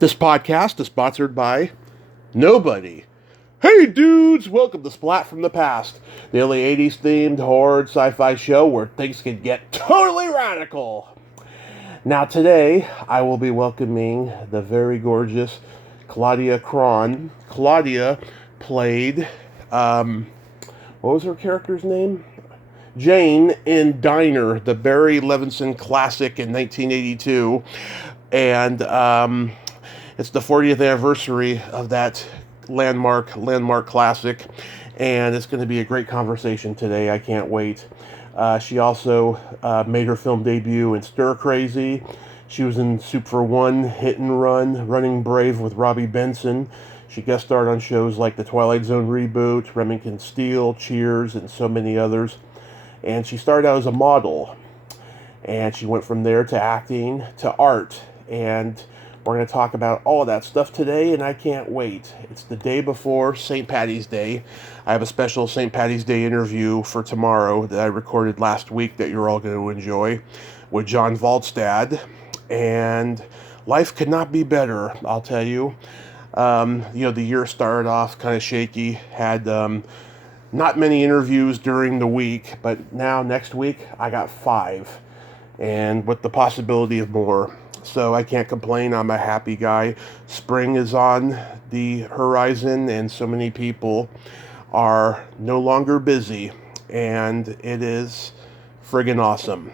This podcast is sponsored by nobody. Hey dudes, welcome to Splat from the Past, the only 80s themed horror sci-fi show where things can get totally radical. Now today, I will be welcoming the very gorgeous Claudia Cron. Claudia played, what was her character's name? Jane in Diner, the Barry Levinson classic in 1982. And it's the 40th anniversary of that landmark classic, and it's going to be a great conversation today. I can't wait. She also made her film debut in Stir Crazy. She was in Soup for One, Hit and Run, Running Brave with Robbie Benson. She guest starred on shows like the Twilight Zone Reboot, Remington Steele, Cheers, and so many others. And she started out as a model, and she went from there to acting to art, and we're going to talk about all of that stuff today, and I can't wait. It's the day before St. Paddy's Day. I have a special St. Paddy's Day interview for tomorrow that I recorded last week that you're all going to enjoy with John Valstad, and life could not be better, I'll tell you. The year started off kind of shaky, had not many interviews during the week, but now next week I got 5, and with the possibility of more. So I can't complain. I'm a happy guy. Spring is on the horizon, and so many people are no longer busy, and it is friggin' awesome.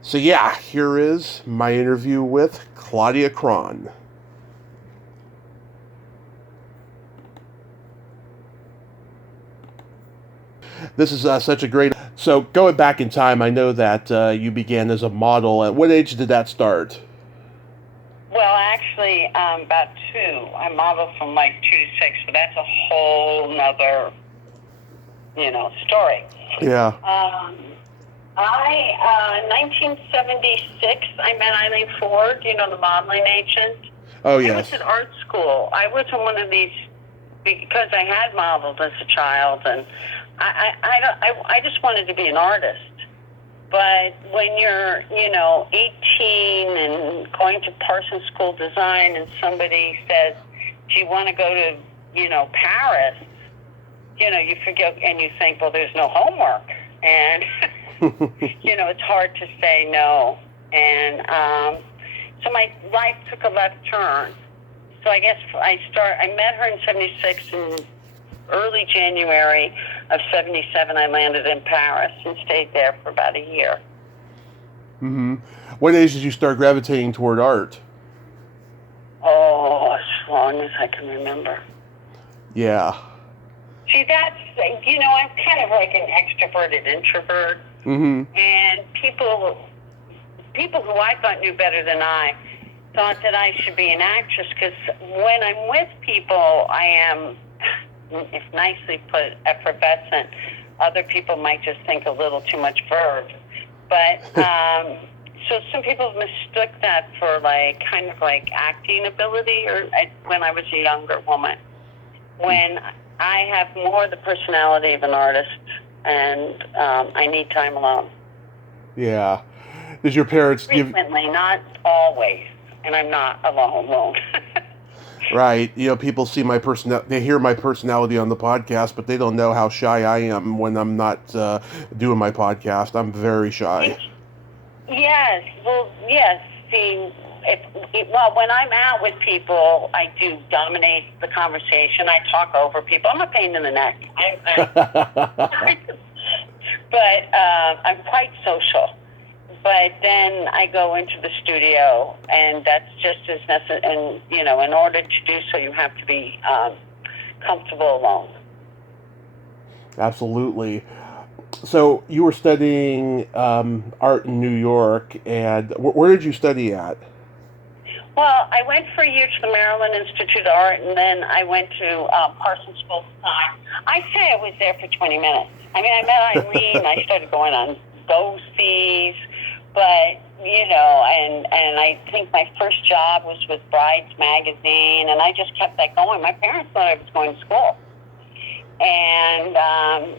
So yeah, here is my interview with Claudia Cron. This is such a great... So going back in time, I know that you began as a model. At what age did that start? Well, actually, about 2. I modeled from like 2 to 6, so that's a whole nother, story. Yeah. 1976, I met Eileen Ford, the modeling agent. Oh, yes. yes. I was at art school. I wasn't one of these, because I had modeled as a child, and I just wanted to be an artist. But when you're, 18 and going to Parsons School Design, and somebody says, do you want to go to, Paris? You forget, and you think, well, there's no homework. And, it's hard to say no. And so my life took a left turn. So I guess I met her in 76, and early January of 77, I landed in Paris and stayed there for about a year. Mm-hmm. What age did you start gravitating toward art? Oh, as long as I can remember. Yeah. See, that's, I'm kind of like an extroverted introvert. Mm-hmm. And people who I thought knew better than I thought that I should be an actress, because when I'm with people, I am... if nicely put, effervescent. Other people might just think a little too much verb. But, so some people mistook that for kind of acting ability, or when I was a younger woman. When I have more the personality of an artist, and I need time alone. Yeah. Did your parents Frequently, not always. And I'm not alone. Right. People see my they hear my personality on the podcast, but they don't know how shy I am when I'm not doing my podcast. I'm very shy. Yes. Well, yes. See, when I'm out with people, I do dominate the conversation. I talk over people. I'm a pain in the neck. But I'm quite social. But then I go into the studio, and that's just as necessary. And, in order to do so, you have to be comfortable alone. Absolutely. So you were studying art in New York, and where did you study at? Well, I went for a year to the Maryland Institute of Art, and then I went to Parsons School of Design. I say I was there for 20 minutes. I mean, I met Eileen. I started going on go-sees. But, and I think my first job was with Brides Magazine, and I just kept that going. My parents thought I was going to school. And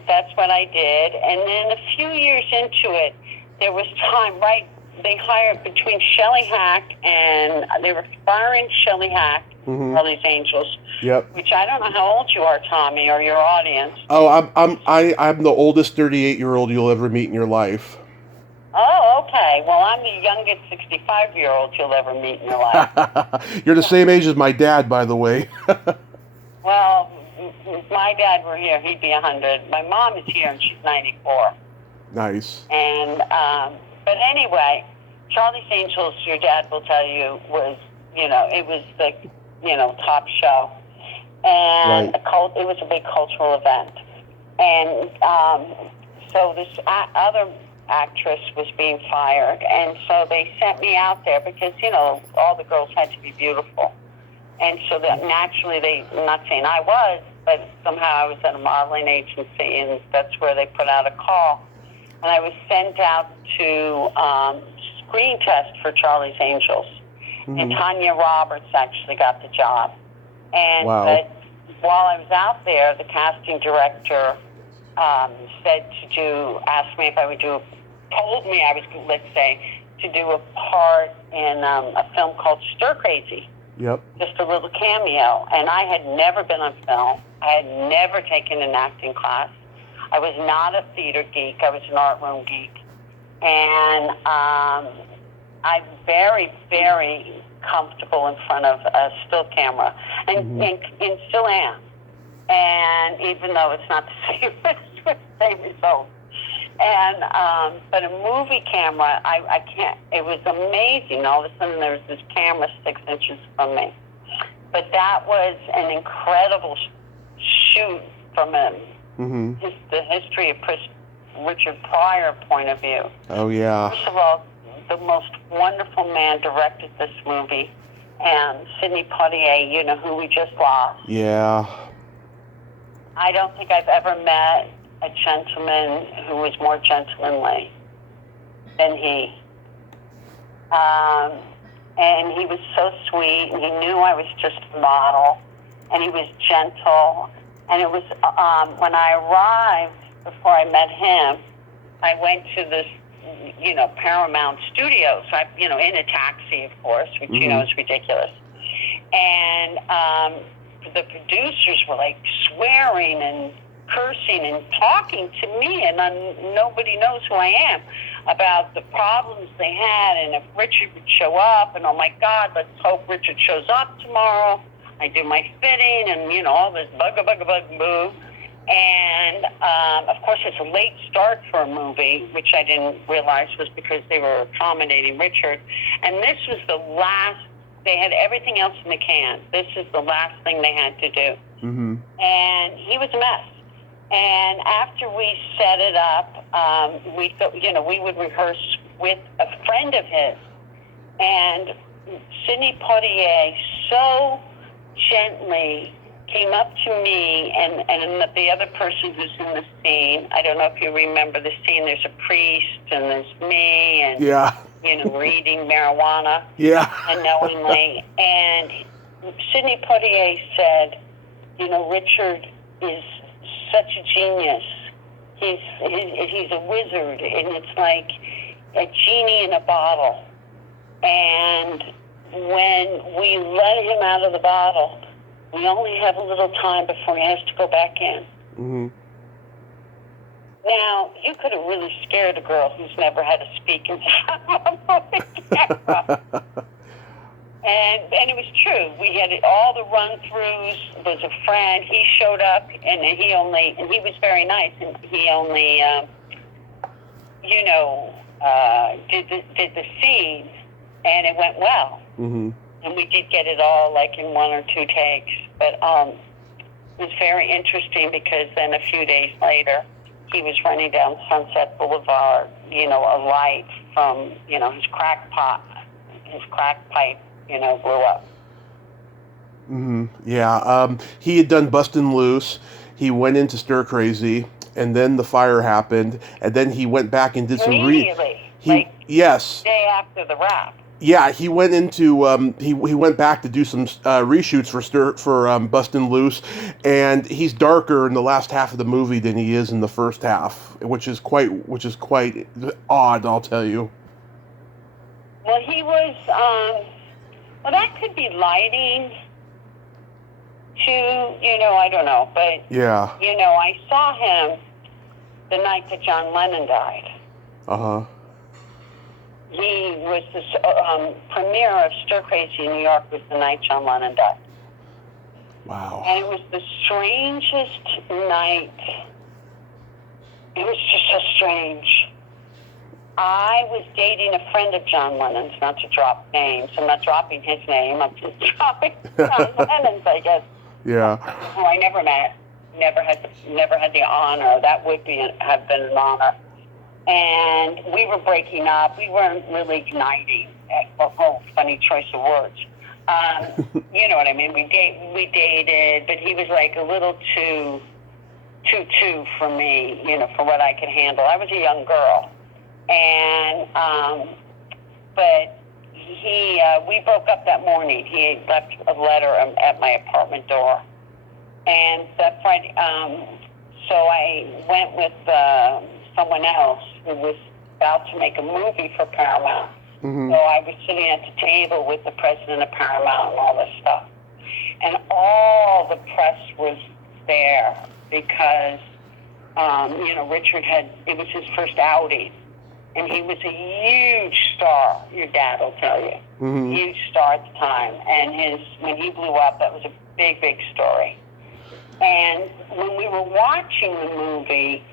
that's what I did. And then a few years into it, there was time, right they hired between Shelley Hack and they were firing Shelley Hack, Charlie's Angels. Yep. Which I don't know how old you are, Tommy, or your audience. Oh, I'm the oldest 38-year-old you'll ever meet in your life. Oh, okay. Well, I'm the youngest 65-year-old you'll ever meet in your life. You're the same age as my dad, by the way. Well, if my dad were here, he'd be 100. My mom is here, and she's 94. Nice. And, but anyway, Charlie's Angels, your dad will tell you, was, it was the, top show. And right. It was a big cultural event. And so this other actress was being fired, and so they sent me out there because, all the girls had to be beautiful. And so that naturally I'm not saying I was, but somehow I was at a modeling agency, and that's where they put out a call. And I was sent out to screen test for Charlie's Angels. And Tanya Roberts actually got the job. And wow. But while I was out there, the casting director asked me if I would told me I was, let's say, to do a part in a film called Stir Crazy. Yep. Just a little cameo. And I had never been on film. I had never taken an acting class. I was not a theater geek. I was an art room geek. And I'm very, very comfortable in front of a still camera. And still am. And even though it's not the same result. And but a movie camera, I can't. It was amazing. All of a sudden, there was this camera 6 inches from me. But that was an incredible shoot from the history of Richard Pryor point of view. Oh yeah. First of all, the most wonderful man directed this movie, and Sidney Poitier, who we just lost. Yeah. I don't think I've ever met a gentleman who was more gentlemanly than he. And he was so sweet, and he knew I was just a model, and he was gentle. And it was, when I arrived, before I met him, I went to this, Paramount Studios, in a taxi, of course, which, is ridiculous. And the producers were, like, swearing and cursing and talking to me, and nobody knows who I am, about the problems they had, and if Richard would show up, and oh my God, let's hope Richard shows up tomorrow. I do my fitting, and all this bug. And of course, it's a late start for a movie, which I didn't realize was because they were accommodating Richard. And this was the last. They had everything else in the can. This is the last thing they had to do. And he was a mess. And after we set it up, we thought, we would rehearse with a friend of his. And Sidney Poitier so gently came up to me and the other person who's in the scene. I don't know if you remember the scene. There's a priest and there's me and, we're eating marijuana. Yeah. Unknowingly. And Sidney Poitier said, Richard is such a genius. He's a wizard, and it's like a genie in a bottle. And when we let him out of the bottle, we only have a little time before he has to go back in. Now, you could have really scared a girl who's never had to speak in front of a movie camera. And it was true. We had all the run-throughs. There was a friend. He showed up, and he was very nice, and he only, did the scene, and it went well. And we did get it all, like, in 1 or 2 takes. But it was very interesting because then a few days later, he was running down Sunset Boulevard, a light from, his crack pipe, blew up. Yeah, he had done Bustin' Loose. He went into Stir Crazy, and then the fire happened, and then he went back and did some immediately. Yes. Day after the wrap. Yeah, he went into he went back to do some reshoots for Bustin' Loose, and he's darker in the last half of the movie than he is in the first half, which is quite odd, I'll tell you. Well, he was, well, that could be lighting, too, I don't know. But, Yeah. I saw him the night that John Lennon died. Uh-huh. He was the premiere of Stir Crazy in New York was the night John Lennon died. Wow. And it was the strangest night. It was just so strange. I was dating a friend of John Lennon's, not to drop names. I'm not dropping his name. I'm just dropping John Lennon's, I guess. Yeah. Who I never met. Never had the honor. That would have been an honor. And we were breaking up. We weren't really igniting. Oh, funny choice of words. You know what I mean? We dated, but he was like a little too for me, for what I could handle. I was a young girl. And, but we broke up that morning. He left a letter at my apartment door. And that Friday, so I went with someone else who was about to make a movie for Paramount. Mm-hmm. So I was sitting at the table with the president of Paramount and all this stuff. And all the press was there because, Richard it was his first outing. And he was a huge star, your dad will tell you. Mm-hmm. Huge star at the time. And when he blew up, that was a big, big story. And when we were watching the movie,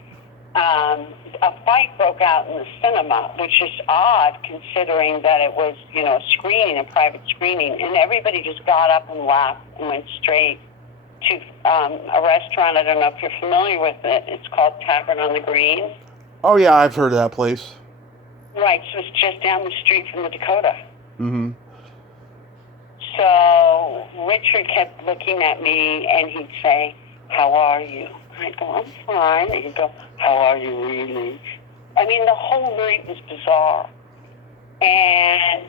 a fight broke out in the cinema, which is odd considering that it was, a private screening. And everybody just got up and left and went straight to a restaurant. I don't know if you're familiar with it. It's called Tavern on the Green. Oh, yeah, I've heard of that place. Right, so it's just down the street from the Dakota. Mm-hmm. So Richard kept looking at me, and he'd say, "How are you?" I'd go, "I'm fine." And he'd go, "How are you really?" I mean, the whole night was bizarre. And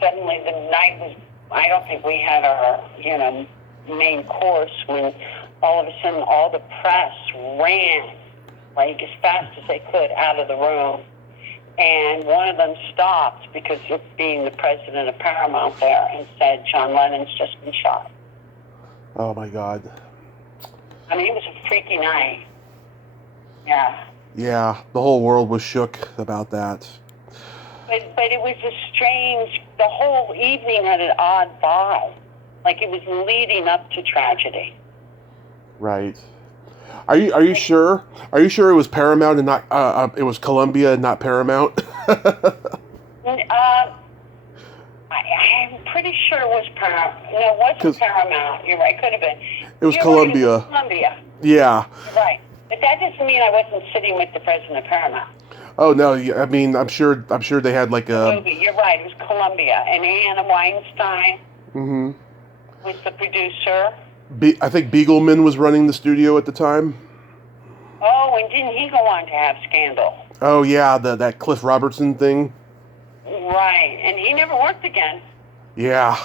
suddenly the night was, I don't think we had our, main course when all of a sudden all the press ran, like as fast as they could out of the room. And one of them stopped because of being the president of Paramount there and said, "John Lennon's just been shot." Oh, my God. I mean, it was a freaky night. Yeah. Yeah, the whole world was shook about that. But it was the whole evening had an odd vibe. Like it was leading up to tragedy. Right. Are you sure? Are you sure it was Paramount and not it was Columbia and not Paramount? I'm pretty sure it was Paramount. No, it wasn't Paramount. You're right. Could have been. It was Columbia. Right, it was Columbia. Yeah. You're right. But that doesn't mean I wasn't sitting with the president of Paramount. Oh no! I mean, I'm sure they had like a movie. You're right. It was Columbia, and Anna Weinstein was the producer. I think Beagleman was running the studio at the time. Oh, and didn't he go on to have Scandal? Oh yeah, that Cliff Robertson thing. Right, and he never worked again. Yeah,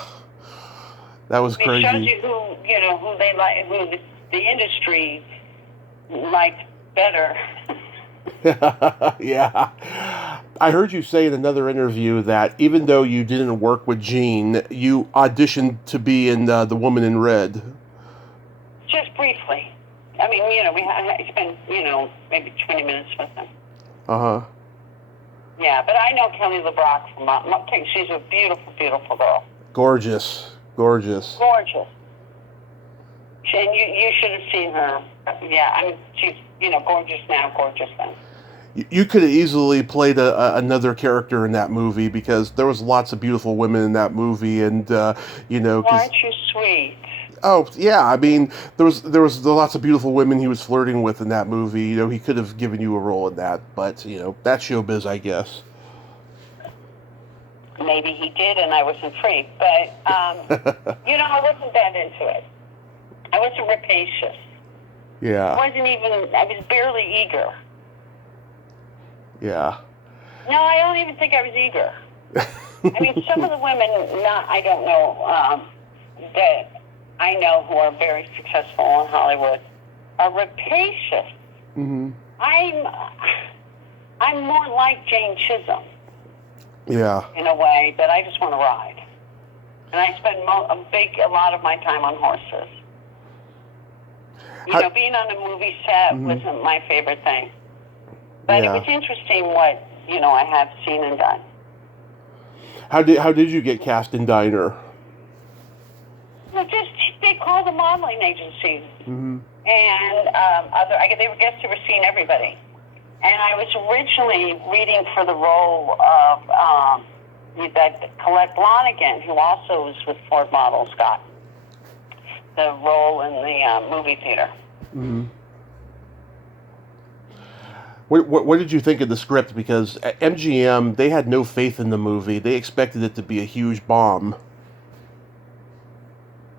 that was crazy. It shows you who they like, who the industry liked better. Yeah. I heard you say in another interview that even though you didn't work with Gene, you auditioned to be in The Woman in Red. Just briefly. I mean, I spent, maybe 20 minutes with him. Uh-huh. Yeah, but I know Kelly LeBrock from she's a beautiful, beautiful girl. Gorgeous. Gorgeous. And you should have seen her. Yeah, I mean, she's, gorgeous now, gorgeous then. You could have easily played another character in that movie because there was lots of beautiful women in that movie, and Aren't you sweet? Oh yeah, I mean there was lots of beautiful women he was flirting with in that movie. He could have given you a role in that, but that's showbiz, I guess. Maybe he did, and I wasn't free, but I wasn't that into it. I wasn't rapacious. Yeah. I was barely eager. Yeah. No, I don't even think I was eager. I mean, some of the women, I don't know, that I know who are very successful in Hollywood are rapacious. Mm-hmm. I'm more like Jane Chisholm. Yeah. In a way that I just want to ride. And I spend a lot of my time on horses. You know, being on a movie set wasn't my favorite thing. But it was interesting what, I have seen and done. How did you get cast in Diner? Well, they called a modeling agency. Mm-hmm. And they were guests who were seeing everybody. And I was originally reading for the role of that Colette Blonigan, who also was with Ford Models, got the role in the movie theater. Mm-hmm. What did you think of the script? Because at MGM, they had no faith in the movie. They expected it to be a huge bomb.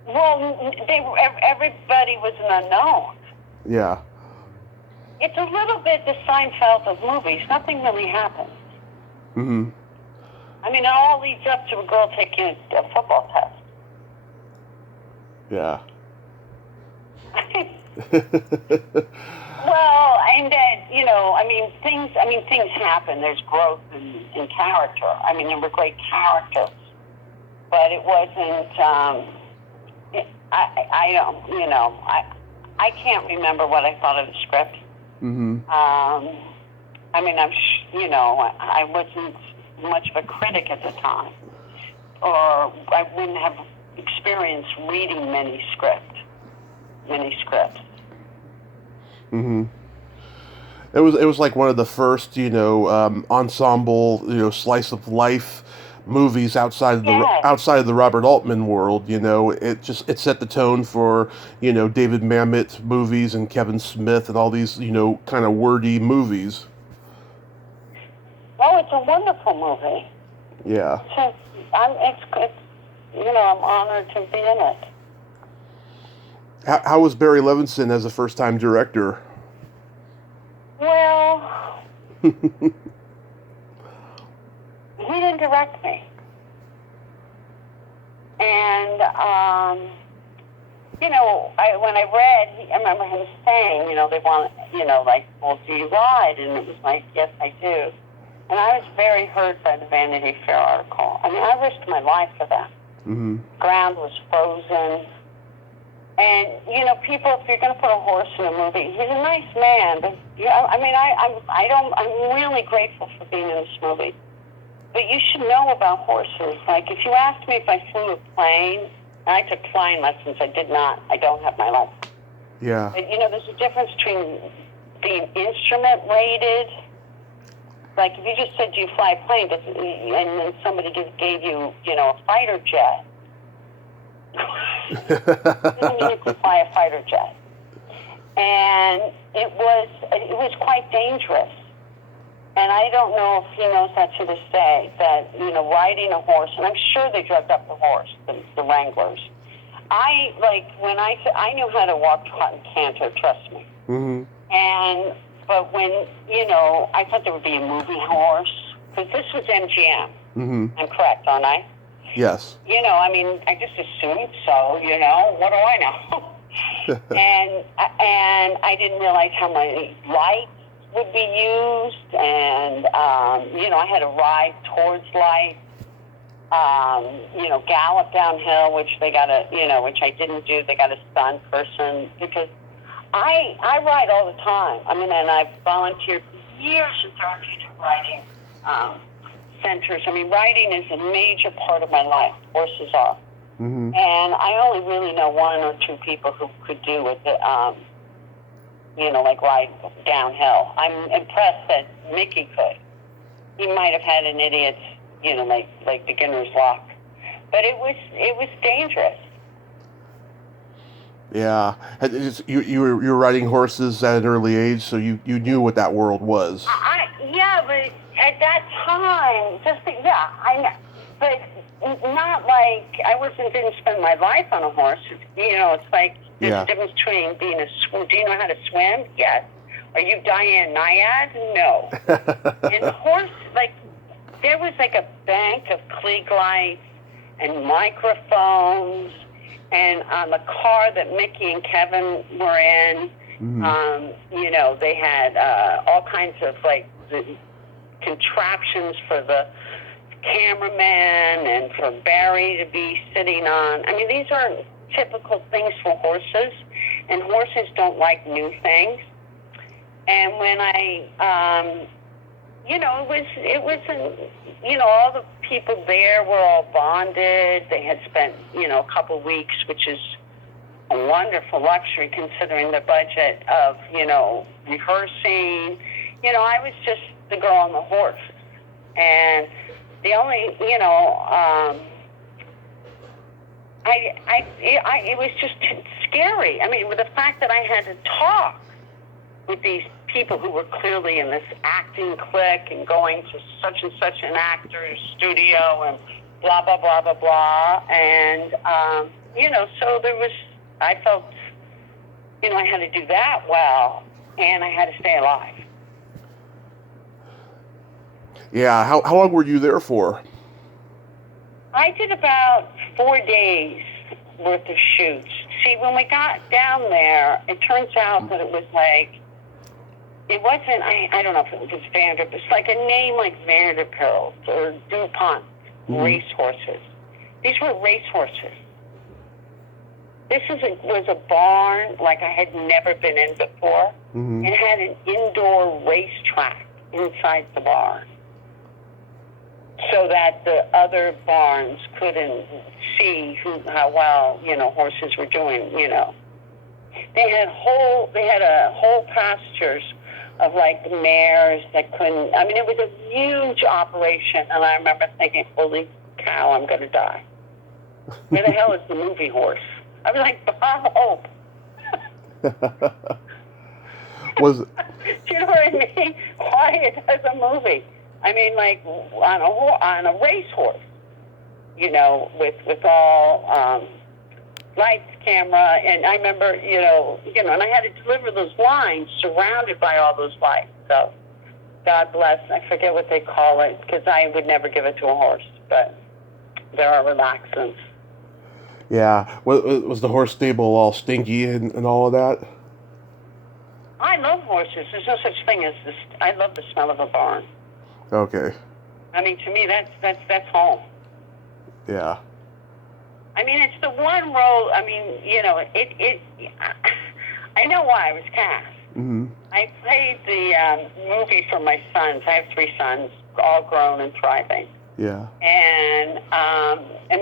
Well, everybody was an unknown. Yeah. It's a little bit the Seinfeld of movies. Nothing really happens. Mm-hmm. I mean, it all leads up to a girl taking a football test. Yeah. Well, and then, things happen. There's growth in character. I mean, there were great characters, but it wasn't. I can't remember what I thought of the script. Mm-hmm. I wasn't much of a critic at the time, or I wouldn't have experienced reading many scripts. Mm-hmm. It was like one of the first, ensemble, slice of life movies outside of the Robert Altman world. It set the tone for David Mamet movies and Kevin Smith and all these kind of wordy movies. Oh, it's a wonderful movie. Yeah. I'm honored to be in it. How was Barry Levinson as a first-time director? Well, he didn't direct me. And, when I read, I remember him saying, they want, well, do you ride? And it was like, yes, I do. And I was very hurt by the Vanity Fair article. I mean, I risked my life for that. Mm-hmm. Ground was frozen. And, people, if you're going to put a horse in a movie, he's a nice man. But, I'm really grateful for being in this movie. But you should know about horses. Like, if you asked me if I flew a plane, and I took flying lessons, I did not. I don't have my license. Yeah. But, there's a difference between being instrument rated. Like, if you just said, do you fly a plane, and then somebody gave you, a fighter jet, doesn't mean you can fly a fighter jet. And it was quite dangerous. And I don't know if he knows that to this day, that, riding a horse, and I'm sure they drugged up the horse, the wranglers. I knew how to walk, trot, and canter, trust me. Mm-hmm. But when, I thought there would be a movie horse, because this was MGM. Mm-hmm. I'm correct, aren't I? Yes. I just assumed so, what do I know? and I didn't realize how many lights would be used, and, I had to ride towards lights, gallop downhill, which which I didn't do. They got a stunt person, because I ride all the time. And I've volunteered for years in therapeutic riding centers. Riding is a major part of my life. Horses are. Mm-hmm. And I only really know one or two people who could do it, ride downhill. I'm impressed that Mickey could. He might have had an idiot's, like beginner's luck. But it was dangerous. Yeah, you were riding horses at an early age, so you knew what that world was. But at that time, I know, but not like I didn't spend my life on a horse. It's like there's a difference between being do you know how to swim? Yes. Are you Diane Nyad? No. And the horse, there was a bank of Klieg lights and microphones. And on the car that Mickey and Kevin were in, mm-hmm. They had all kinds of contraptions for the cameraman and for Barry to be sitting on. I mean, these are typical things for horses, and horses don't like new things. And when I, all the people there were all bonded. They had spent, a couple weeks, which is a wonderful luxury considering the budget of, rehearsing. I was just the girl on the horse. And the only, it was just scary. I mean, with the fact that I had to talk with these people who were clearly in this acting clique and going to such and such an actor's studio and blah, blah, blah, blah, blah. And, so there was, I felt, I had to do that well, and I had to stay alive. Yeah, how long were you there for? I did about 4 days worth of shoots. See, when we got down there, it turns out that it was like, it wasn't, I don't know if it was Vanderbilt. It's like a name like Vanderbilt or DuPont, racehorses. These were racehorses. This was a barn like I had never been in before. Mm-hmm. It had an indoor racetrack inside the barn, so that the other barns couldn't see how well, horses were doing, They had whole pastures of like mares that couldn't, I mean, it was a huge operation, and I remember thinking, holy cow, I'm going to die. Where the hell is the movie horse? I was like, Bob Hope. Do you know what I mean? Quiet as a movie. I mean, like on a racehorse, with all lights, camera, and I remember, and I had to deliver those lines surrounded by all those lights. So, God bless. I forget what they call it because I would never give it to a horse, but there are relaxants. Yeah, was the horse stable all stinky and all of that? I love horses. There's no such thing as this. I love the smell of a barn. Okay. I mean, to me, that's home. Yeah. I mean, it's the one role. I mean, I know why I was cast. Mm-hmm. I played the movie for my sons. I have 3 sons, all grown and thriving. Yeah. And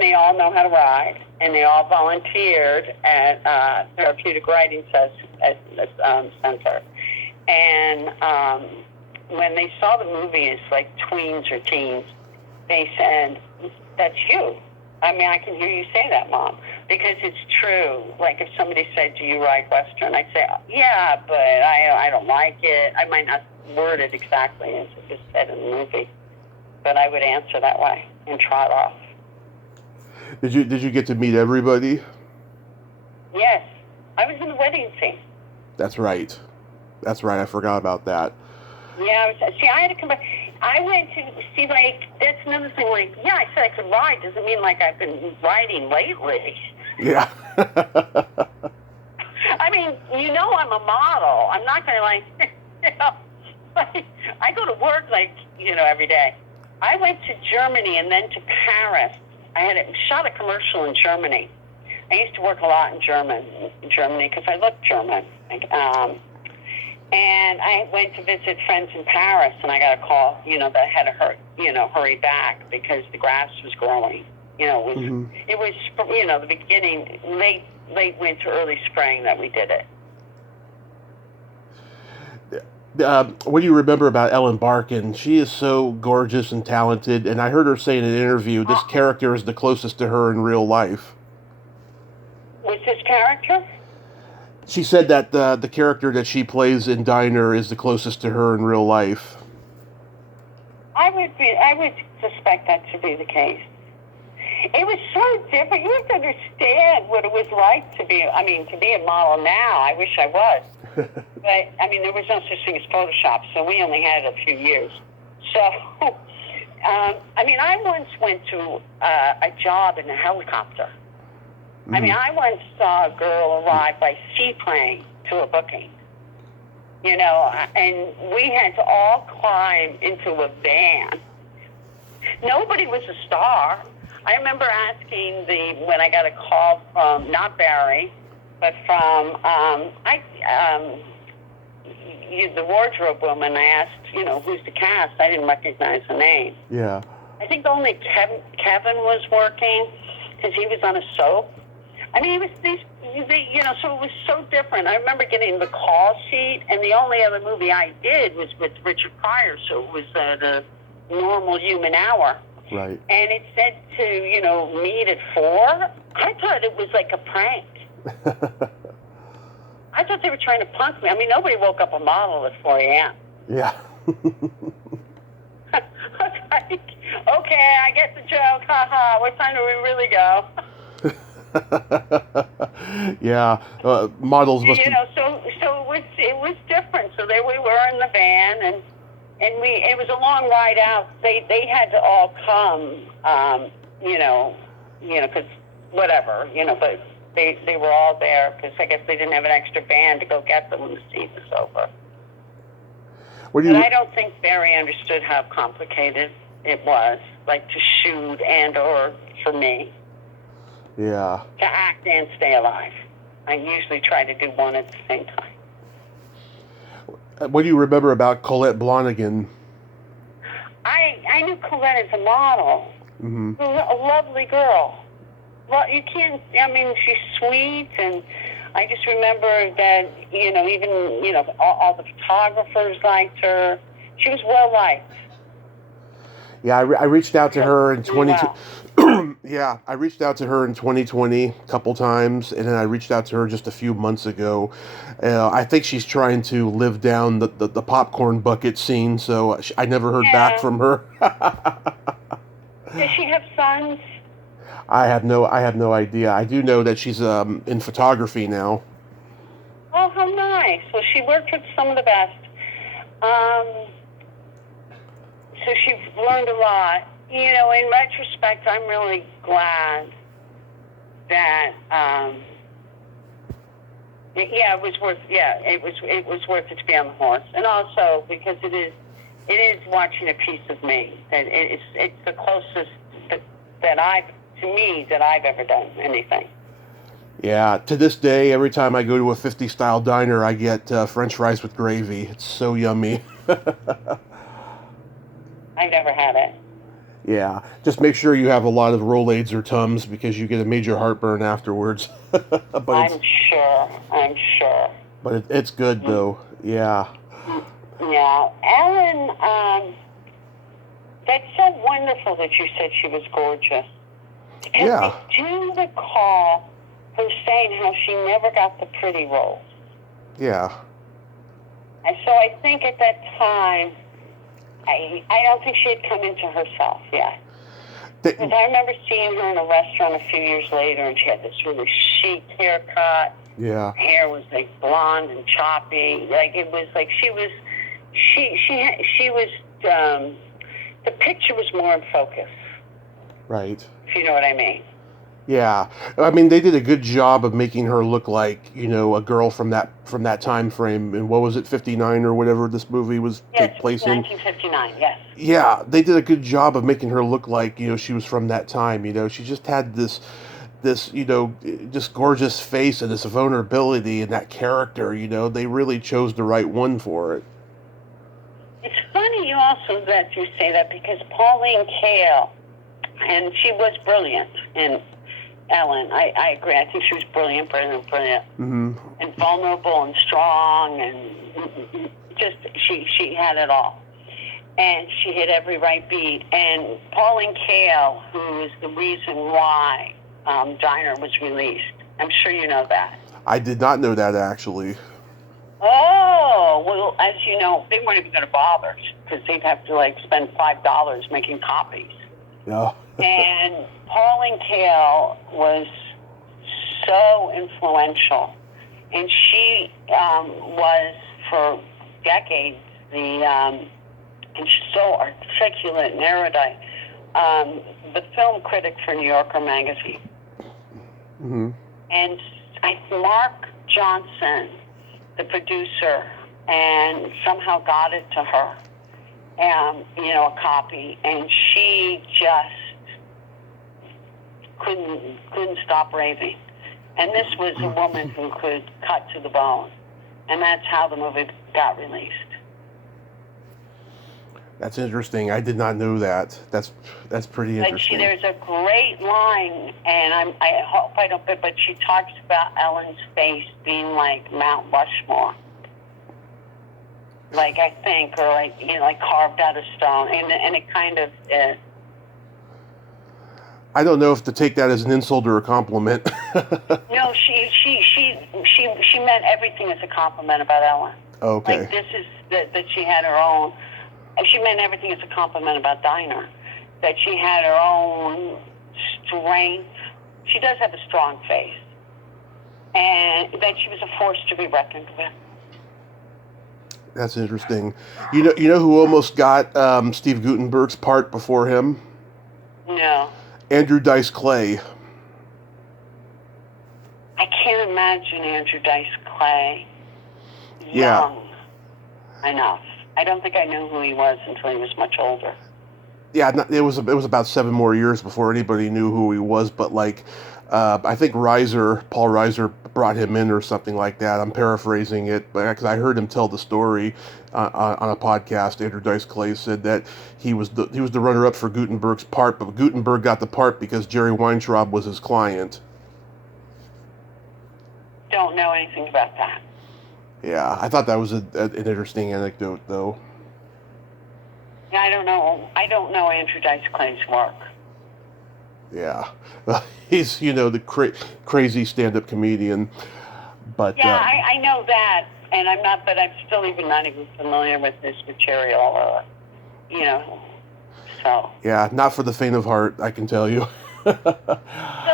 they all know how to ride, and they all volunteered at Therapeutic Riding Center. And when they saw the movie as like tweens or teens, they said, "That's you." I mean, I can hear you say that, Mom, because it's true. Like if somebody said, "Do you ride Western?" I'd say, "Yeah, but I don't like it." I might not word it exactly as it was said in the movie, but I would answer that way and trot off. Did you get to meet everybody? Yes, I was in the wedding scene. That's right. I forgot about that. Yeah, I had to come back. I went to see, like, that's another thing, like, yeah, I said I could ride. Doesn't mean, like, I've been riding lately. Yeah. I mean, I'm a model. I'm not going to, like, I go to work, like, every day. I went to Germany and then to Paris. I shot a commercial in Germany. I used to work a lot in Germany because I look German. And I went to visit friends in Paris, and I got a call, that I had to hurry back because the grass was growing. It was the beginning, late winter, early spring that we did it. What do you remember about Ellen Barkin? She is so gorgeous and talented, and I heard her say in an interview, this character is the closest to her in real life. Was this character? She said that the character that she plays in Diner is the closest to her in real life. I would suspect that to be the case. It was so different. You have to understand what it was like to be a model now. I wish I was. But, there was no such thing as Photoshop, so we only had it a few years. So, I once went to a job in a helicopter. Mm-hmm. I once saw a girl arrive by seaplane to a booking. you know, and we had to all climb into a van. Nobody was a star. I remember asking when I got a call from, not Barry, but from, the wardrobe woman. I asked, who's the cast? I didn't recognize the name. Yeah. I think only Kevin was working because he was on a soap. I mean, it was so it was so different. I remember getting the call sheet, and the only other movie I did was with Richard Pryor, so it was the normal human hour. Right. And it said to, meet at 4. I thought it was like a prank. I thought they were trying to punk me. I mean, nobody woke up a model at 4 a.m. Yeah. I was like, okay, I get the joke. Ha. What time do we really go? Yeah. Models must. So it was different. So there we were in the van, and it was a long ride out. They had to all come, because whatever, but they were all there because I guess they didn't have an extra van to go get them when the season was over. But I don't think Barry understood how complicated it was, like to shoot or for me. Yeah. To act and stay alive. I usually try to do one at the same time. What do you remember about Colette Blonigan? I knew Colette as a model. Mm-hmm. A lovely girl. Well, you can't, she's sweet, and I just remember that, even, all the photographers liked her. She was well liked. Yeah, I reached out to her in 2020. Yeah, I reached out to her in 2020 a couple times, and then I reached out to her just a few months ago. I think she's trying to live down the popcorn bucket scene, so I never heard back from her. Does she have sons? I have no idea. I do know that she's in photography now. Oh, how nice! Well, she worked with some of the best. So she's learned a lot. In retrospect, I'm really glad that, it was worth it to be on the horse, and also because it is watching a piece of me. That it's the closest that I've ever done anything. Yeah, to this day, every time I go to a 50 style diner, I get French fries with gravy. It's so yummy. I never had it. Yeah, just make sure you have a lot of Rolaids or Tums because you get a major heartburn afterwards. I'm sure. But it's good though. Yeah. Yeah, Ellen. That's so wonderful that you said she was gorgeous. Because Yeah. I do recall her saying how she never got the pretty roles. Yeah. And so I think at that time, I don't think she had come into herself yet. Because I remember seeing her in a restaurant a few years later, and she had this really chic haircut. Yeah. Her hair was like blonde and choppy. Like it was like she was the picture was more in focus. Right. If you know what I mean. Yeah, I mean they did a good job of making her look like a girl from that time frame. And what was it, 59 or whatever this movie was take place in? 1959. Yes. Yeah, they did a good job of making her look like she was from that time. She just had this just gorgeous face and this vulnerability and that character. They really chose the right one for it. It's funny you also that you say that because Pauline Kael, and she was brilliant in Ellen. I agree. I think she was brilliant. Mm-hmm. And vulnerable and strong, and just she had it all. And she hit every right beat. And Pauline Kael, who is the reason why Diner was released. I'm sure you know that. I did not know that, actually. Oh, well, as you know, they weren't even going to bother because they'd have to spend $5 making copies. Yeah. And Pauline Kael was so influential, and she was for decades and she's so articulate and erudite. The film critic for New Yorker magazine. Mm-hmm. And Mark Johnson, the producer, and somehow got it to her, a copy, and she just couldn't stop raving. And this was a woman who could cut to the bone, and that's how the movie got released. That's interesting. I did not know that. That's pretty interesting. There's a great line, and I hope I don't, but she talks about Ellen's face being like Mount Rushmore, like I think, or like carved out of stone, and it kind of is. I don't know if to take that as an insult or a compliment. No, she meant everything as a compliment about Ellen. Okay. Like this is that she had her own. She meant everything as a compliment about Dinah, that she had her own strength. She does have a strong face, and that she was a force to be reckoned with. That's interesting. You know who almost got Steve Guttenberg's part before him? No. Andrew Dice Clay. I can't imagine Andrew Dice Clay Yeah. young enough. I don't think I knew who he was until he was much older. Yeah, it was about 7 more years before anybody knew who he was. But I think Paul Reiser brought him in or something like that. I'm paraphrasing it, but because I heard him tell the story on a podcast. Andrew Dice Clay said that he was the runner-up for Guttenberg's part, but Guttenberg got the part because Jerry Weintraub was his client. Don't know anything about that. Yeah, I thought that was an interesting anecdote, though. Yeah, I don't know Andrew Dice Clay's work. Yeah, he's the crazy stand-up comedian, but yeah, I know that, and but I'm still not even familiar with his material, or so. Yeah, not for the faint of heart, I can tell you. So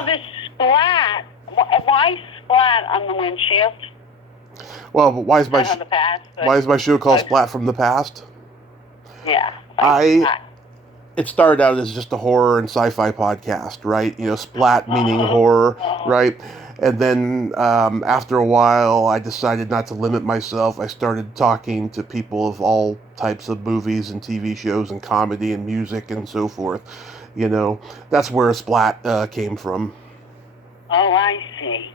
this Splat, why Splat on the windshield? Well, why is my show called Splat from the Past? Yeah. It started out as just a horror and sci-fi podcast, right? Splat meaning horror, right? And then after a while, I decided not to limit myself. I started talking to people of all types of movies and TV shows and comedy and music and so forth. That's where Splat came from. Oh, I see.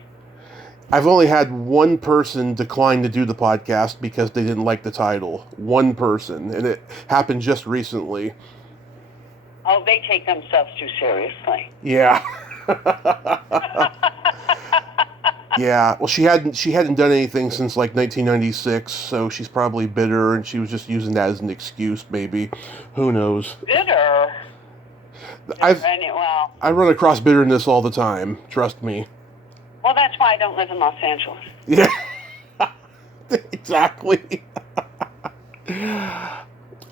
I've only had one person decline to do the podcast because they didn't like the title. One person, and it happened just recently. Oh, they take themselves too seriously. Yeah. Yeah. Well, she hadn't done anything since 1996, so she's probably bitter, and she was just using that as an excuse, maybe. Who knows? Bitter. I run across bitterness all the time. Trust me. Well, that's why I don't live in Los Angeles. Yeah. Exactly.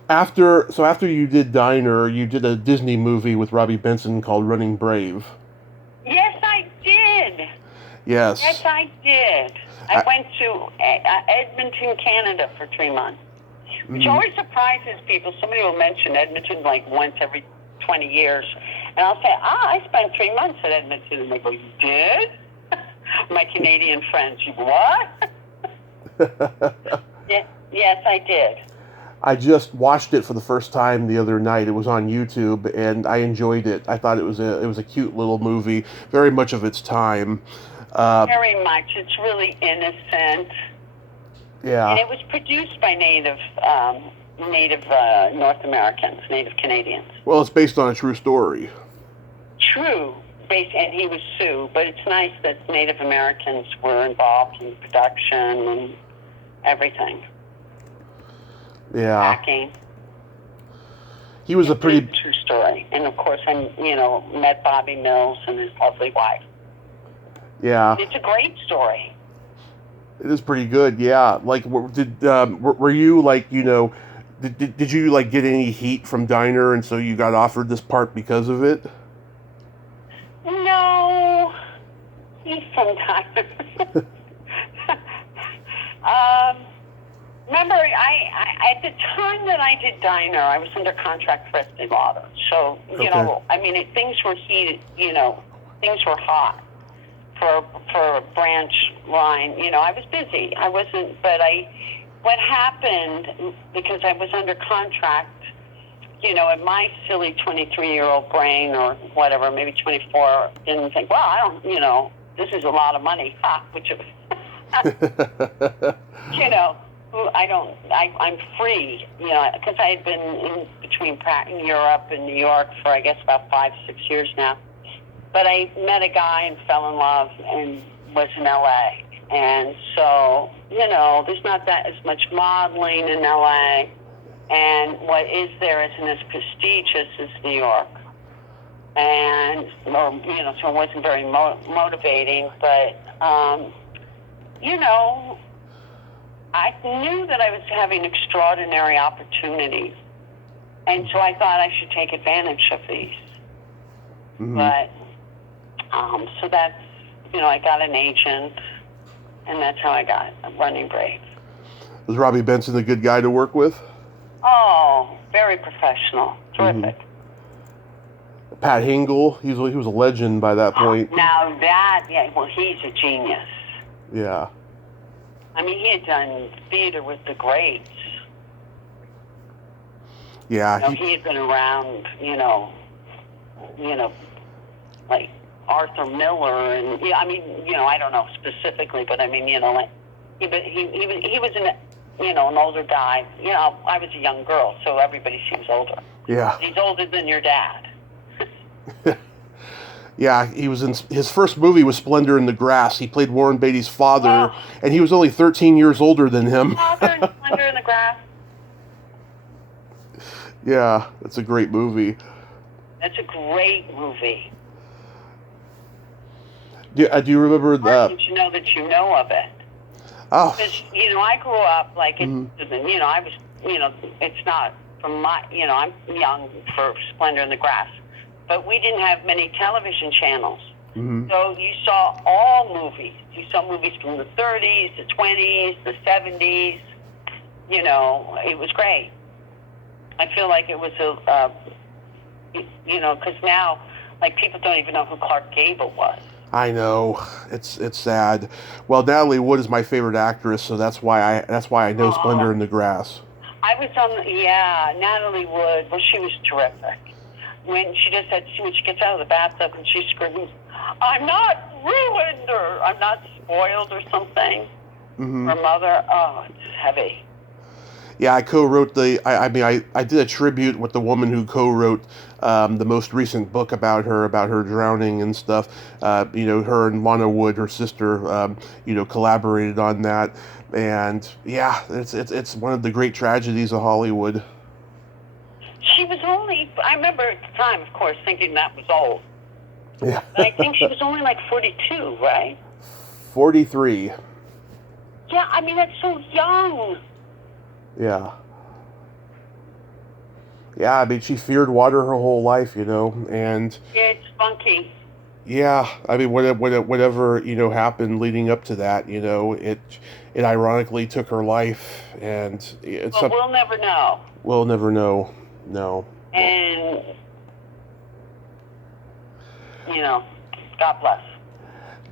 After you did Diner, you did a Disney movie with Robbie Benson called Running Brave. Yes, I did. Yes. Yes, I did. I went to Edmonton, Canada for 3 months, which always surprises people. Somebody will mention Edmonton once every 20 years, and I'll say, I spent 3 months at Edmonton, and they go, you did? My Canadian friends, you what? Yes, I did. I just watched it for the first time the other night. It was on YouTube, and I enjoyed it. I thought it was a cute little movie, very much of its time. Very much. It's really innocent. Yeah. And it was produced by Native North Americans, Native Canadians. Well, it's based on a true story. True. And he was Sioux, but it's nice that Native Americans were involved in production and everything. Yeah. Acting. He was a pretty true story, and of course, I met Bobby Mills and his lovely wife. Yeah. It's a great story. It is pretty good. Yeah. Were you did you get any heat from Diner, and so you got offered this part because of it? No, he's from Diner. Remember, I at the time that I did Diner, I was under contract for Estee Lauder. So, things were heated, things were hot for a branch line. I was busy. I wasn't, but what happened, because I was under contract, you know, in my silly 23-year-old brain or whatever, maybe 24, didn't think, well, I don't, you know, this is a lot of money, which, you know, I'm free, you know, because I had been in between Europe and New York for, I guess, about 5-6 years now. But I met a guy and fell in love and was in L.A. And so, you know, there's not that as much modeling in L.A., and what is there isn't as prestigious as New York. And, or, you know, so it wasn't very motivating. But, you know, I knew that I was having extraordinary opportunities. And so I thought I should take advantage of these. Mm-hmm. But, so that's, you know, I got an agent, and that's how I got Running Brave. Was Robbie Benson a good guy to work with? Oh, very professional. Terrific. Mm-hmm. Pat Hingle, he was a legend by that point. Now that, yeah, well, he's a genius. Yeah. I mean, he had done theater with the greats. Yeah. You know, he had been around, you know, like Arthur Miller, and yeah, I mean, you know, I don't know specifically, but I mean, you know, like he was an older guy. You know, I was a young girl, so everybody seems older. Yeah. He's older than your dad. Yeah, he was in his first movie was Splendor in the Grass. He played Warren Beatty's father, and he was only 13 years older than him. Father in Splendor in the Grass. Yeah, that's a great movie. That's a great movie. Do you remember that? Did you know that you know of it? Oh. Because, you know, I grew up, like, you know, I was, you know, it's not from my, you know, I'm young for Splendor in the Grass. But we didn't have many television channels. Mm-hmm. So you saw all movies. You saw movies from the 30s, the 20s, the 70s. You know, it was great. I feel like it was you know, because now, like, people don't even know who Clark Gable was. I know, it's sad. Well, Natalie Wood is my favorite actress, so that's why I know Splendor in the Grass. I was Natalie Wood. Well, she was terrific. When she just said, when she gets out of the bathtub and she screams, "I'm not ruined," or "I'm not spoiled," or something. Mm-hmm. Her mother, it's heavy. Yeah, I co-wrote I did a tribute with the woman who co-wrote the most recent book about her drowning and stuff. You know, her and Lana Wood, her sister, you know, collaborated on that. And yeah, it's one of the great tragedies of Hollywood. She was only, I remember at the time, of course, thinking that was old. Yeah. But I think she was only like 42, right? 43. Yeah, I mean, that's so young. Yeah. Yeah, I mean, she feared water her whole life, you know, and... Yeah, it's funky. Yeah, I mean, whatever, you know, happened leading up to that, you know, it ironically took her life, and... But we'll never know. We'll never know. No. And, you know, God bless.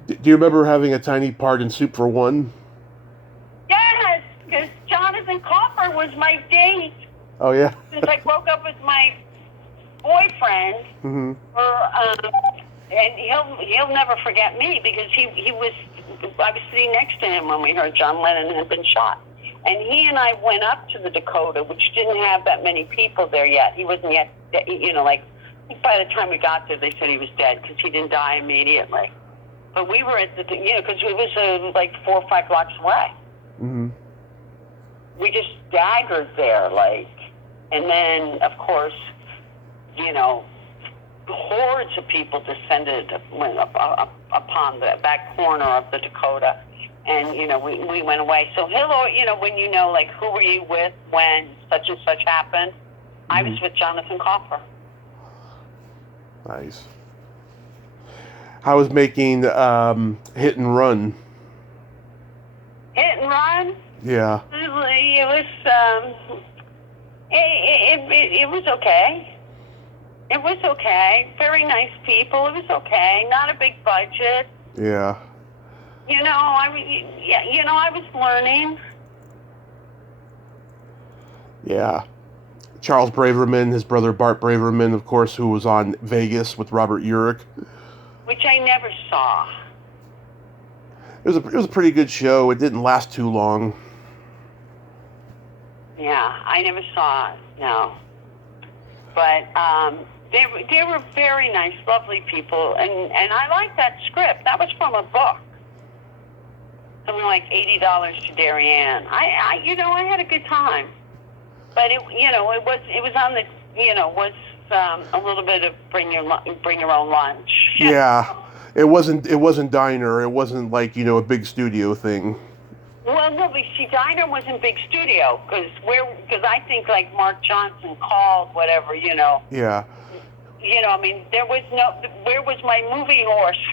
Do you remember having a tiny part in Soup for One? Yes, because Jonathan Copper was my date. Oh, yeah? Since I broke up with my boyfriend, mm-hmm. And he'll never forget me, because I was sitting next to him when we heard John Lennon had been shot. And he and I went up to the Dakota, which didn't have that many people there yet. He wasn't yet, you know, like, by the time we got there, they said he was dead because he didn't die immediately. But we were at the, you know, because it was like 4 or 5 blocks away. Mm-hmm. We just staggered there, like, and then, of course, you know, hordes of people descended upon the back corner of the Dakota. And, you know, we went away. So you know, when you know, like, who were you with when such and such happened? Mm-hmm. I was with Jonathan Copper. Nice. How was making Hit and Run? Hit and Run? Yeah. It was okay. It was okay. Very nice people. It was okay. Not a big budget. Yeah. You know, I was learning. Yeah. Charles Braverman, his brother Bart Braverman, of course, who was on Vegas with Robert Urich. Which I never saw. It was a pretty good show. It didn't last too long. Yeah, I never saw it, no. But they were very nice, lovely people, and I liked that script. That was from a book. Something like $80 to Darien. I had a good time. But it was on the was a little bit of bring your own lunch. Yeah, it wasn't Diner. It wasn't like a big studio thing. Well, no, but see, Diner wasn't big studio because I think like Mark Johnson called whatever. Yeah. I mean, there was where was my movie horse?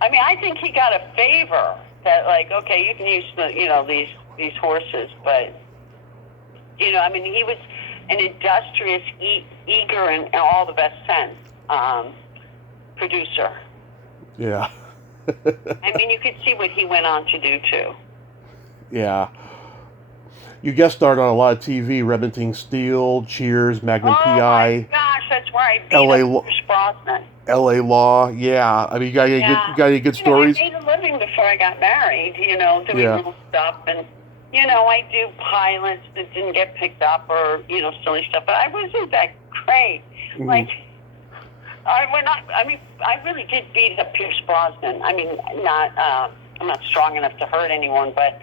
I mean, I think he got a favor that like, okay, you can use these horses, but I mean, he was an industrious, eager, and all the best sense producer. Yeah. I mean, you could see what he went on to do too. Yeah. You guest starred on a lot of TV: Remington Steele, Cheers, Magnum Oh PI. my gosh, that's where I beat LA up Pierce Brosnan. L.A. Law. Yeah. I mean, you got any good stories? I made a living before I got married. Doing little stuff, and I do pilots that didn't get picked up or silly stuff. But I wasn't that great. Mm-hmm. Like I really did beat up Pierce Brosnan. I mean, I'm not strong enough to hurt anyone, but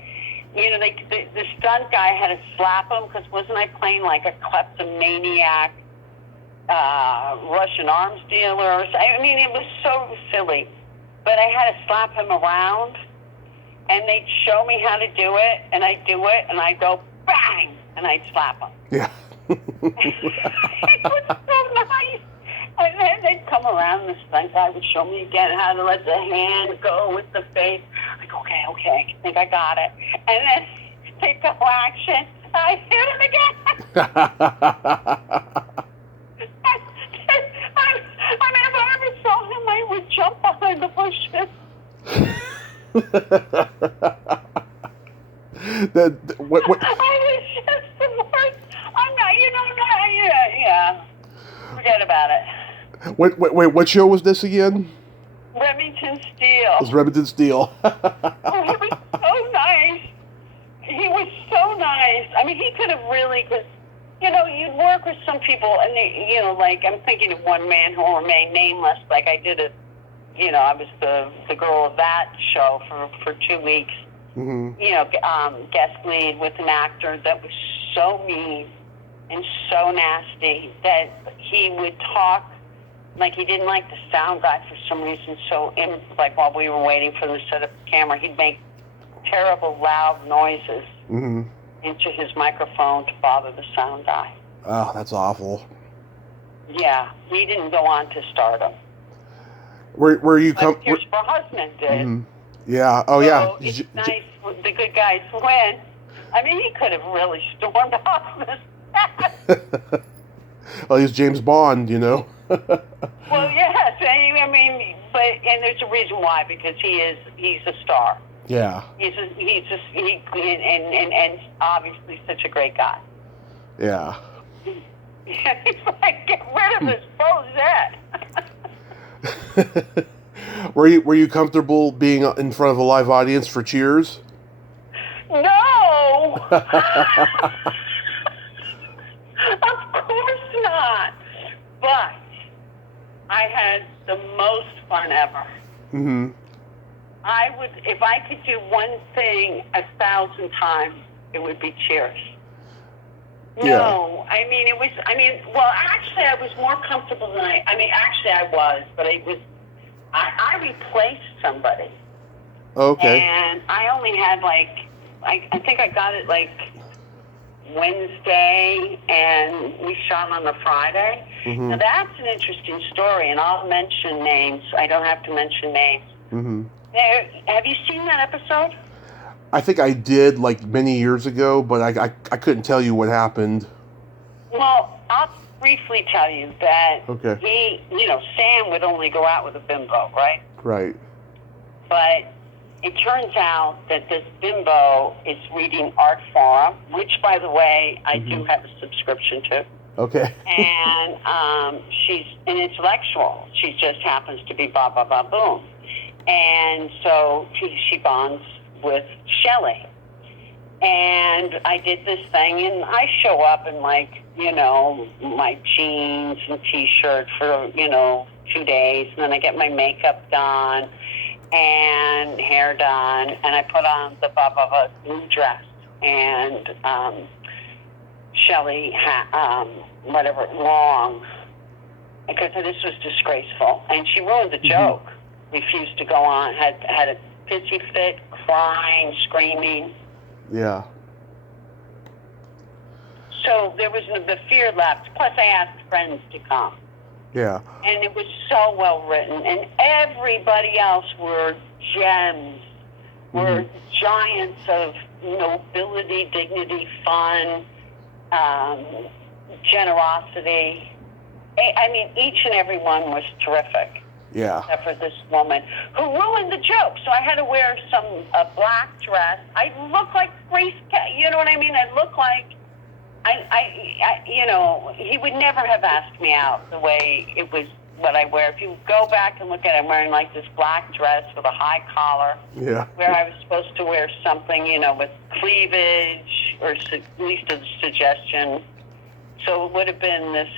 the stunt guy had to slap him because wasn't I playing like a kleptomaniac Russian arms dealer? I mean, it was so silly, but I had to slap him around, and they'd show me how to do it, and I'd do it, and I'd go bang, and I'd slap him. Yeah. It was so nice. And then they'd come around, and the stunt guy would show me again how to let the hand go with the face. I go, okay, I think I got it. And then take the action, and I hit him again. I mean, if I ever saw him, I would jump behind the bushes. What? I was just the worst. I'm not, yeah. Forget about it. Wait, what show was this again? Remington Steele. It was Remington Steele. Oh, he was so nice. He was so nice. I mean, he could have really, because, you'd work with some people, and they, like, I'm thinking of one man who will remain nameless, like I did it, I was the girl of that show for 2 weeks. Mm-hmm. Guest lead with an actor that was so mean and so nasty that he would talk like he didn't like the sound guy for some reason. So, like while we were waiting for them to set up the camera, he'd make terrible loud noises into his microphone to bother the sound guy. Oh, that's awful. Yeah, he didn't go on to stardom. Where you come? Pierce Brosnan did. Mm-hmm. Yeah. Oh, so yeah. It's nice. The good guys win. I mean, he could have really stormed off this. Well, he's James Bond, Well, yes. I mean, and there's a reason why, because he's a star. Yeah. He's obviously such a great guy. Yeah. He's like, get rid of this Bozette. Were you comfortable being in front of a live audience for Cheers? No. Of course not. But I had the most fun ever. Mm-hmm. I would, if I could do one thing 1,000 times, it would be Cheers. No, I mean, actually, I was more comfortable than I was, but I replaced somebody. Okay. And I only had I think I got it Wednesday, and we shot on a Friday. Mm-hmm. Now that's an interesting story, and I'll mention names. I don't have to mention names. Mm-hmm. Have you seen that episode? I think I did many years ago, but I couldn't tell you what happened. Well, I'll briefly tell you that okay. Sam would only go out with a bimbo, right? Right. But it turns out that this bimbo is reading Art Forum, which, by the way, I do have a subscription to. Okay. And she's an intellectual. She just happens to be ba ba ba boom. And so she bonds with Shelley. And I did this thing, and I show up in, like, you know, my jeans and T-shirt for, you know, 2 days, and then I get my makeup done and hair done, and I put on the ba ba ba blue dress, and Shelley whatever, long, because this was disgraceful, and she ruined the joke. Refused to go on, had a pissy fit, crying, screaming. Yeah. So there was the fear left. Plus, I asked friends to come. Yeah. And it was so well written, and everybody else were gems, were giants of nobility, dignity, fun, generosity. I mean, each and every one was terrific. Yeah. Except for this woman who ruined the joke. So I had to wear a black dress. I look like Grace, you know what I mean? I look like, I you know, he would never have asked me out the way it was what I wear. If you go back and look at it, I'm wearing like this black dress with a high collar. Yeah. Where I was supposed to wear something, you know, with cleavage or at least a suggestion. So it would have been this.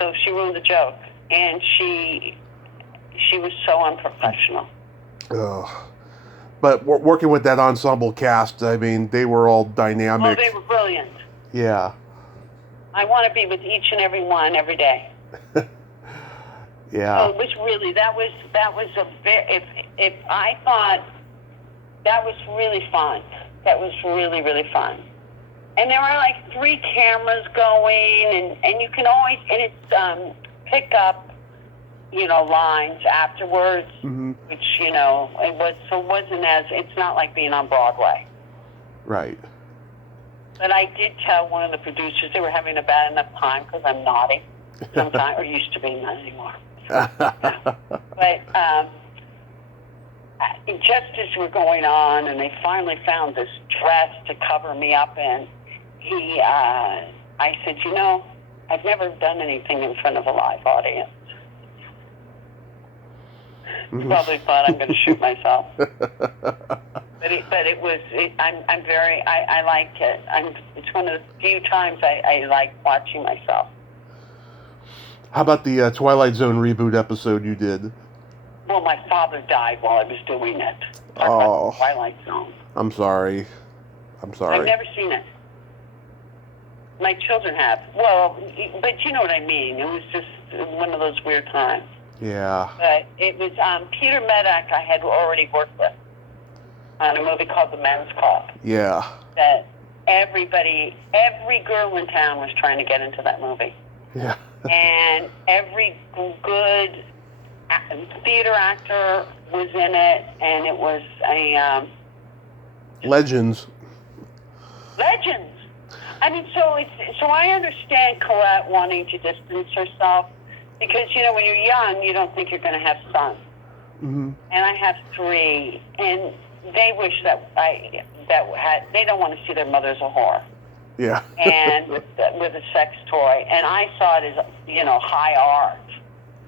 So she ruined the joke, and she was so unprofessional. Ugh. But working with that ensemble cast, I mean, they were all dynamic. Oh, they were brilliant. Yeah. I want to be with each and every one every day. Yeah. So it was really, that was a very, if I thought that was really fun. That was really, really fun. And there were like 3 cameras going, and you can always, and it's pick up, you know, lines afterwards, which, you know, it's not like being on Broadway. Right. But I did tell one of the producers they were having a bad enough time because I'm naughty sometimes, or used to be, not anymore. But just as we're going on, and they finally found this dress to cover me up in, I said, you know, I've never done anything in front of a live audience. He probably thought I'm going to shoot myself. But it was, I liked it. It's one of the few times I like watching myself. How about the Twilight Zone reboot episode you did? Well, my father died while I was doing it. Oh. About the Twilight Zone. I'm sorry. I've never seen it. My children have. Well, but you know what I mean. It was just one of those weird times. Yeah. But it was Peter Medak I had already worked with on a movie called The Men's Club. Yeah. That every girl in town was trying to get into that movie. Yeah. And every good theater actor was in it, and it was a... Legends. I mean, so I understand Colette wanting to distance herself, because, you know, when you're young, you don't think you're going to have sons. And I have 3, and they wish they don't want to see their mother as a whore. Yeah. And with a sex toy. And I saw it as, you know, high art.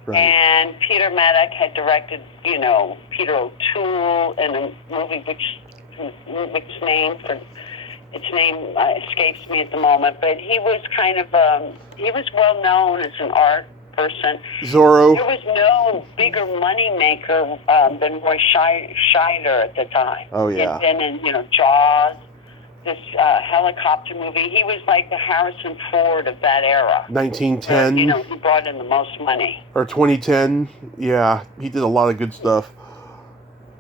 Right. And Peter Medak had directed, you know, Peter O'Toole in a movie which name escapes me at the moment, but he was kind of he was well known as an art person. Zorro. There was no bigger money maker than Roy Scheider at the time. Oh yeah. And then in, you know, Jaws, this helicopter movie, he was like the Harrison Ford of that era. 1910. You know, he brought in the most money. Or 2010. Yeah, he did a lot of good stuff.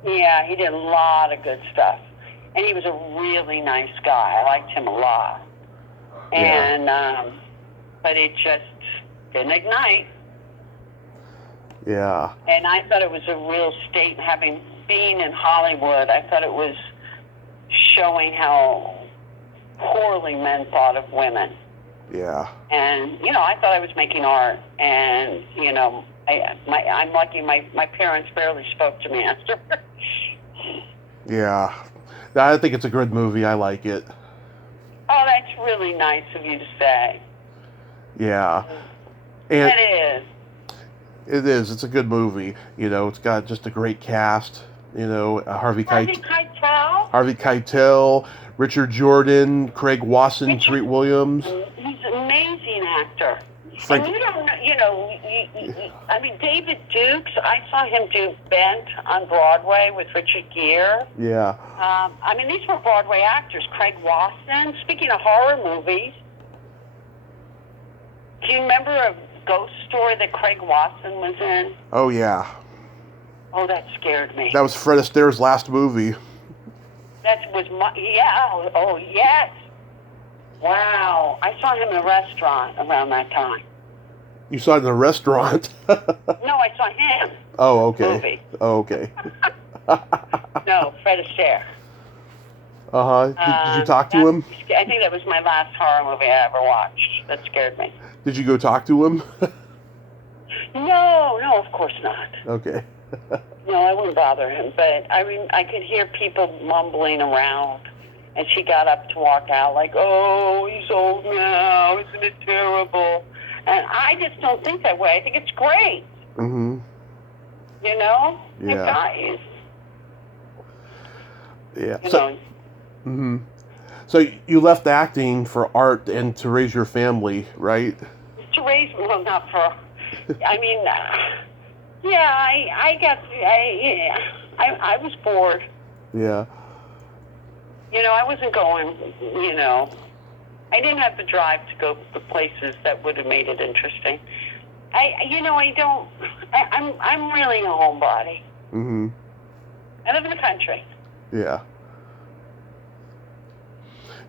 Yeah, he did a lot of good stuff. And he was a really nice guy. I liked him a lot. And, but it just didn't ignite. Yeah. And I thought it was a real state, having been in Hollywood, I thought it was showing how poorly men thought of women. Yeah. And, you know, I thought I was making art. And, you know, I'm lucky my parents barely spoke to me after. Yeah. I think it's a good movie. I like it. Oh, that's really nice of you to say. Yeah. And It is. it is. It's a good movie. It's got just a great cast. Harvey Keitel. Harvey Keitel, Richard Jordan, Craig Wasson, Treat Williams, He's an amazing actor. Frank. And you don't know, I mean, David Dukes, I saw him do Bent on Broadway with Richard Gere. Yeah. I mean, these were Broadway actors. Craig Wasson. Speaking of horror movies, do you remember a ghost story that Craig Wasson was in? Oh, yeah. Oh, that scared me. That was Fred Astaire's last movie. Oh, yes. Wow. I saw him in a restaurant around that time. You saw it in a restaurant? No, I saw him. Oh, okay. Movie. Oh, okay. No, Fred Astaire. Did you talk to him? I think that was my last horror movie I ever watched. That scared me. Did you go talk to him? No, of course not. Okay. No, I wouldn't bother him. But I could hear people mumbling around, and she got up to walk out like, "Oh, he's old now. Isn't it terrible?" And I just don't think that way. I think it's great. Mm-hmm. Yeah. Yeah. Guys. Mm-hmm. So you left acting for art and to raise your family, right? To raise, well, not for. I mean, I was bored. Yeah. I wasn't going. I didn't have the drive to go to places that would have made it interesting. I'm really a homebody. Mm-hmm. I live in the country. Yeah.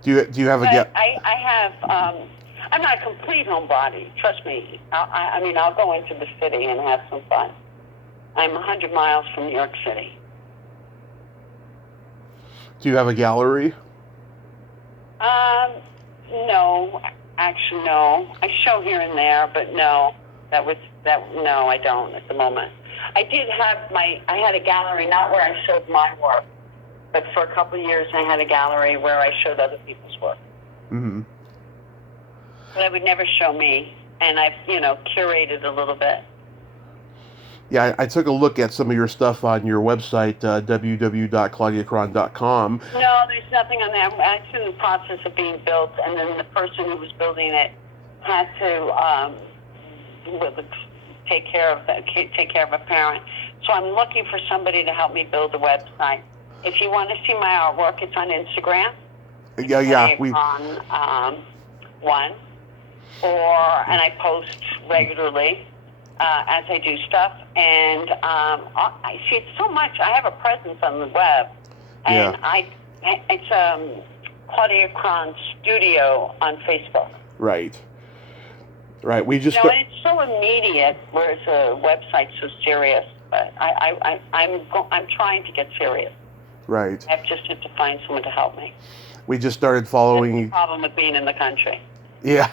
Do you have a I have. I'm not a complete homebody. Trust me. I'll go into the city and have some fun. I'm 100 miles from New York City. Do you have a gallery? No. Actually, no. I show here and there, but no. No, I don't at the moment. I had a gallery, not where I showed my work, but for a couple of years I had a gallery where I showed other people's work. Mm-hmm. But I would never show me, and I've, curated a little bit. Yeah, I took a look at some of your stuff on your website, www.claudiacron.com. No, there's nothing on there. It's in the process of being built, and then the person who was building it had to take care of a parent. So I'm looking for somebody to help me build a website. If you want to see my artwork, it's on Instagram. Yeah, one, and I post regularly as I do stuff, and I see it's so much. I have a presence on the web, and it's Claudia Cron Studio on Facebook. Right. We just and it's so immediate, whereas a website's so serious. But I'm trying to get serious. Right. I've just had to find someone to help me. We just started following. That's the problem with being in the country. Yeah.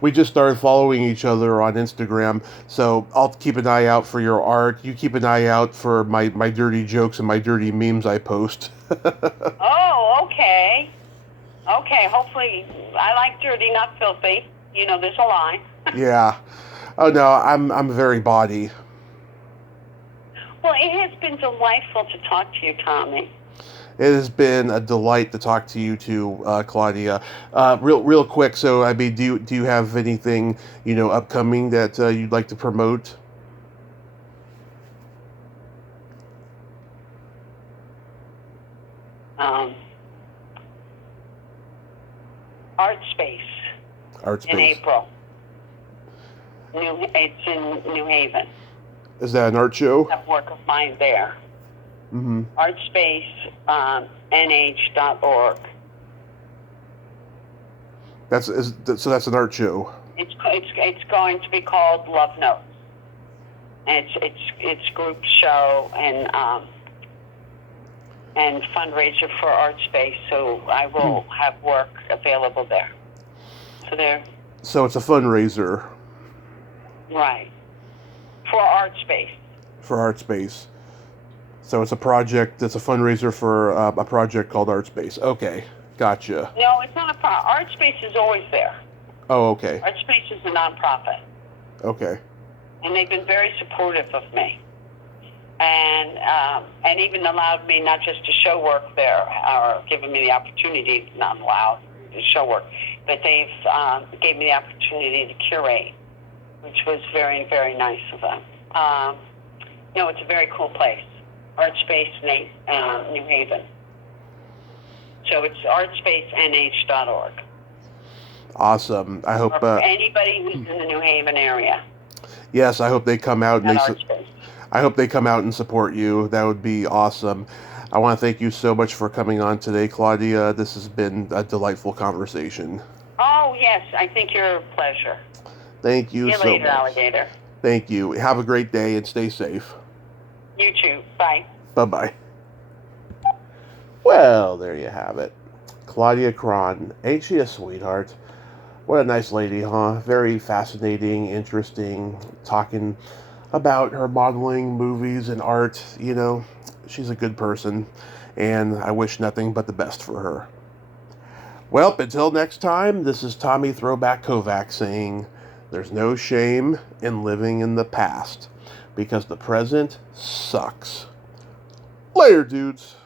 We just started following each other on Instagram, so I'll keep an eye out for your art. You keep an eye out for my dirty jokes and my dirty memes I post. Oh, okay. Okay, hopefully, I like dirty, not filthy. There's a line. Yeah. Oh, no, I'm very bawdy. Well, it has been delightful to talk to you, Tommy. It has been a delight to talk to you too, Claudia. Real quick. So, do you have anything upcoming that you'd like to promote? Art Space. In April. It's in New Haven. Is that an art show? That work of mine there. Mm-hmm. artspace.nh.org. So that's an art show. It's going to be called Love Notes, and it's group show and fundraiser for Art Space. So I will have work available there. So it's a fundraiser. Right. For Art Space. For Art Space. So it's a project. It's a fundraiser for a project called Art Space. Okay, gotcha. No, it's not a problem. Art Space is always there. Oh, okay. Art Space is a nonprofit. Okay. And they've been very supportive of me. And even allowed me not just to show work there, or given me the opportunity, not allowed to show work, but they've gave me the opportunity to curate, which was very, very nice of them. It's a very cool place, Art Space New Haven. So it's artspacenh.org. Awesome. I hope for anybody who's in the New Haven area. Yes, I hope they come out and Artspace. I hope they come out and support you. That would be awesome. I want to thank you so much for coming on today, Claudia. This has been a delightful conversation. Oh, yes. I think you're a pleasure. Thank you See you so later, much. alligator. Thank you. Have a great day and stay safe. You too. Bye. Bye-bye. Well, there you have it. Claudia Cron. Ain't she a sweetheart? What a nice lady, huh? Very fascinating, interesting, talking about her modeling, movies, and art. She's a good person, and I wish nothing but the best for her. Well, until next time, this is Tommy Throwback Kovac saying, there's no shame in living in the past, because the present sucks. Later, dudes.